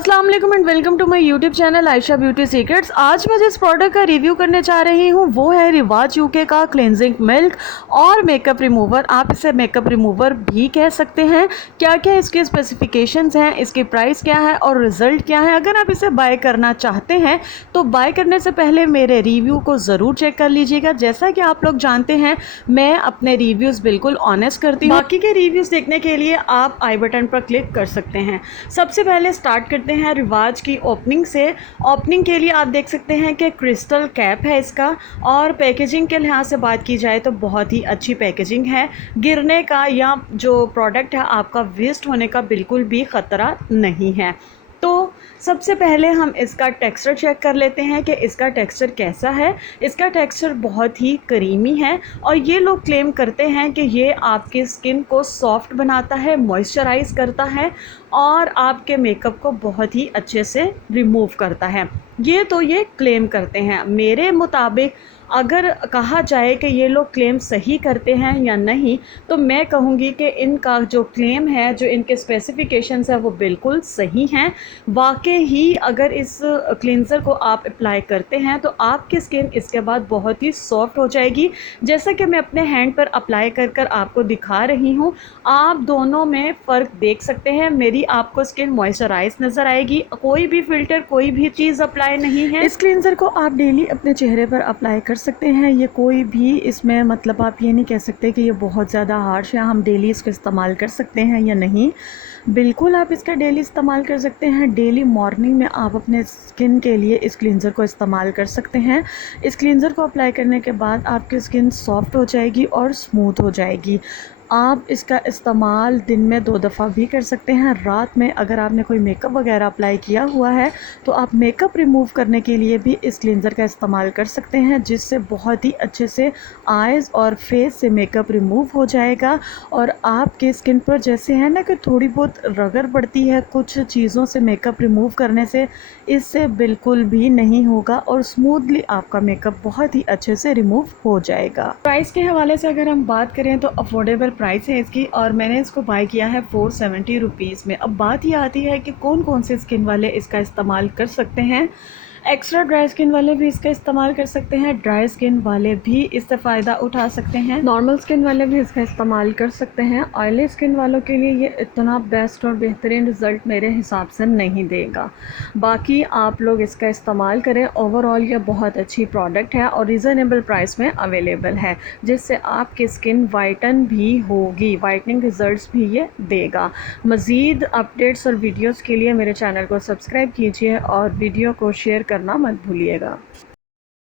अस्सलाम वालेकुम and welcome to my YouTube channel Ayesha beauty secrets. आज मैं जिस प्रोडक्ट का रिव्यू करने जा रही हूँ वो है रिवाज यूके का क्लेंजिंग मिल्क और मेकअप रिमूवर। आप इसे मेकअप रिमूवर भी कह सकते हैं। क्या क्या इसके स्पेसिफिकेशंस हैं, इसकी प्राइस क्या है और रिज़ल्ट क्या है। अगर आप इसे बाय करना चाहते हैं तो बाय करने से पहले मेरे रिव्यू को ज़रूर चेक कर लीजिएगा। जैसा कि आप लोग जानते हैं मैं अपने रिव्यूज़ बिल्कुल ऑनेस्ट करती हूँ। बाकी के रिव्यूज़ देखने के लिए आप आई बटन पर क्लिक कर सकते हैं। सबसे पहले स्टार्ट करते हैं रिवाज की ओपनिंग से। ओपनिंग के लिए आप देख सकते हैं कि क्रिस्टल कैप है इसका, और पैकेजिंग के लिहाज से बात की जाए तो बहुत ही अच्छी पैकेजिंग है। गिरने का या जो प्रोडक्ट है आपका वेस्ट होने का बिल्कुल भी ख़तरा नहीं है। तो सबसे पहले हम इसका टेक्सचर चेक कर लेते हैं कि इसका टेक्सचर कैसा है। इसका टेक्सचर बहुत ही क्रीमी है और ये लोग क्लेम करते हैं कि ये आपकी स्किन को सॉफ्ट बनाता है, मॉइस्चराइज करता है और आपके मेकअप को बहुत ही अच्छे से रिमूव करता है। ये क्लेम करते हैं। मेरे मुताबिक अगर कहा जाए कि ये लोग क्लेम सही करते हैं या नहीं, तो मैं कहूँगी कि इनका जो क्लेम है, जो इनके स्पेसिफिकेशंस है वो बिल्कुल सही हैं। वाकई ही अगर इस क्लींजर को आप अप्लाई करते हैं तो आपकी स्किन इसके बाद बहुत ही सॉफ्ट हो जाएगी। जैसा कि मैं अपने हैंड पर अप्लाई कर कर आपको दिखा रही हूँ, आप दोनों में फ़र्क देख सकते हैं। मेरी आपको स्किन मॉइस्चराइज नज़र आएगी, कोई भी फ़िल्टर कोई भी चीज़ अप्लाई नहीं है। इस क्लींजर को आप डेली अपने चेहरे पर अप्लाई कर सकते हैं। ये कोई भी इसमें मतलब आप ये नहीं कह सकते कि ये बहुत ज़्यादा हार्श है, हम डेली इसको इस्तेमाल कर सकते हैं या नहीं। बिल्कुल आप इसका डेली इस्तेमाल कर सकते हैं। डेली मॉर्निंग में आप अपने स्किन के लिए इस क्लींजर को इस्तेमाल कर सकते हैं। इस क्लींजर को अप्लाई करने के बाद आपकी स्किन सॉफ्ट हो जाएगी और स्मूथ हो जाएगी। आप इसका इस्तेमाल दिन में 2 दफ़ा भी कर सकते हैं। रात में अगर आपने कोई मेकअप वगैरह अप्लाई किया हुआ है तो आप मेकअप रिमूव करने के लिए भी इस क्लींजर का इस्तेमाल कर सकते हैं, जिससे बहुत ही अच्छे से आइज़ और फेस से मेकअप रिमूव हो जाएगा। और आपके स्किन पर जैसे है ना कि थोड़ी बहुत रगड़ पड़ती है कुछ चीज़ों से मेकअप रिमूव करने से, इससे बिल्कुल भी नहीं होगा और स्मूथली आपका मेकअप बहुत ही अच्छे से रिमूव हो जाएगा। प्राइस के हवाले से अगर हम बात करें तो अफोर्डेबल प्राइस है इसकी, और मैंने इसको बाय किया है 470 रुपीज़ में। अब बात ये आती है कि कौन कौन से स्किन वाले इसका इस्तेमाल कर सकते हैं। एक्स्ट्रा ड्राई स्किन वाले भी इसका इस्तेमाल कर सकते हैं, ड्राई स्किन वाले भी इससे फ़ायदा उठा सकते हैं, नॉर्मल स्किन वाले भी इसका इस्तेमाल कर सकते हैं। ऑयली स्किन वालों के लिए ये इतना बेस्ट और बेहतरीन रिज़ल्ट मेरे हिसाब से नहीं देगा। बाकी आप लोग इसका इस्तेमाल करें। ओवरऑल ये बहुत अच्छी प्रोडक्ट है और रीज़नेबल प्राइस में अवेलेबल है, जिससे आपकी स्किन वाइटन भी होगी, वाइटनिंग रिज़ल्ट्स भी ये देगा। मज़ीद अपडेट्स और वीडियोज़ के लिए मेरे चैनल को सब्सक्राइब कीजिए और वीडियो को शेयर करना मत भूलिएगा।